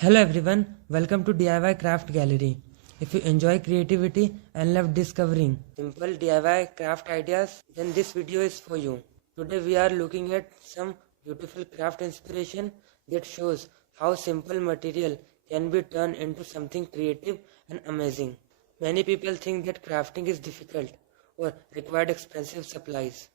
Hello everyone, welcome to DIY Craft Gallery. If you enjoy creativity and love discovering simple DIY craft ideas, then this video is for you. Today we are looking at some beautiful craft inspiration that shows how simple material can be turned into something creative and amazing. Many people think that crafting is difficult or required expensive supplies.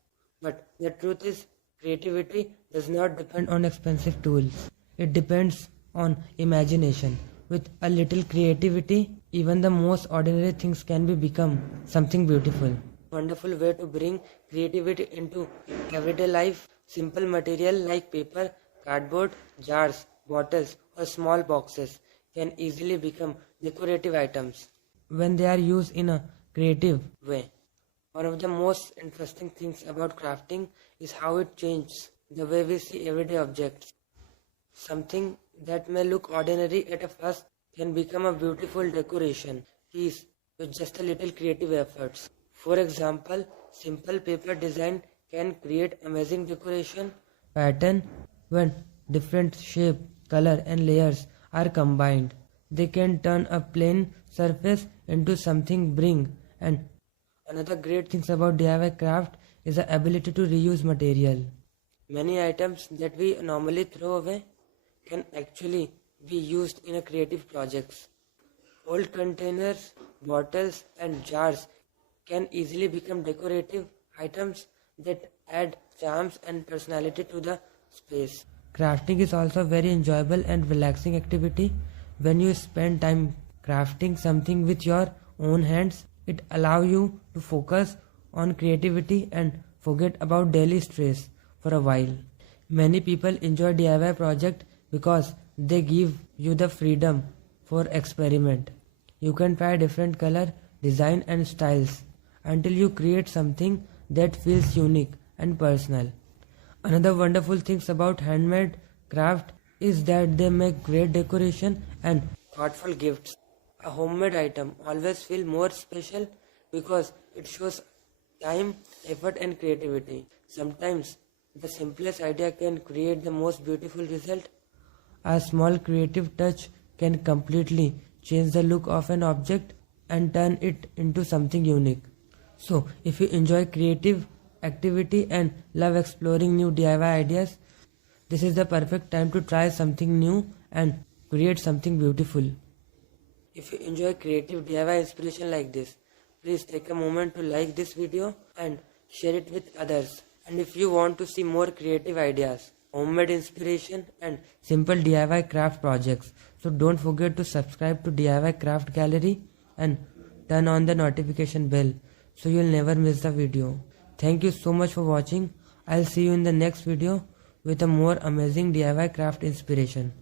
But the truth is, creativity does not depend on expensive tools. It depends on imagination. With a little creativity, even the most ordinary things can become something beautiful. Wonderful way to bring creativity into everyday life. Simple material like paper, cardboard, jars, bottles, or small boxes can easily become decorative items when they are used in a creative way. One of the most interesting things about crafting is how it changes the way we see everyday objects. Something that may look ordinary at a first can become a beautiful decoration piece with just a little creative efforts. For example, simple paper design can create amazing decoration pattern when different shape, color and layers are combined. They can turn a plain surface into something bring. And another great thing about DIY craft is the ability to reuse material. Many items that we normally throw away can actually be used in a creative projects. Old containers, bottles and jars can easily become decorative items that add charms and personality to the space. Crafting is also a very enjoyable and relaxing activity. When you spend time crafting something with your own hands, it allows you to focus on creativity and forget about daily stress for a while. Many people enjoy DIY projects because they give you the freedom for experiment. You can try different color, design and styles until you create something that feels unique and personal. Another wonderful things about handmade craft is that they make great decoration and thoughtful gifts. A homemade item always feels more special because it shows time, effort and creativity. Sometimes the simplest idea can create the most beautiful result. A small creative touch can completely change the look of an object and turn it into something unique. So, if you enjoy creative activity and love exploring new DIY ideas, this is the perfect time to try something new and create something beautiful. If you enjoy creative DIY inspiration like this, please take a moment to like this video and share it with others. And if you want to see more creative ideas, homemade inspiration and simple DIY craft projects, so don't forget to subscribe to DIY Craft Gallery and turn on the notification bell so you'll never miss the video. Thank you so much for watching. I'll see you in the next video with a more amazing DIY craft inspiration.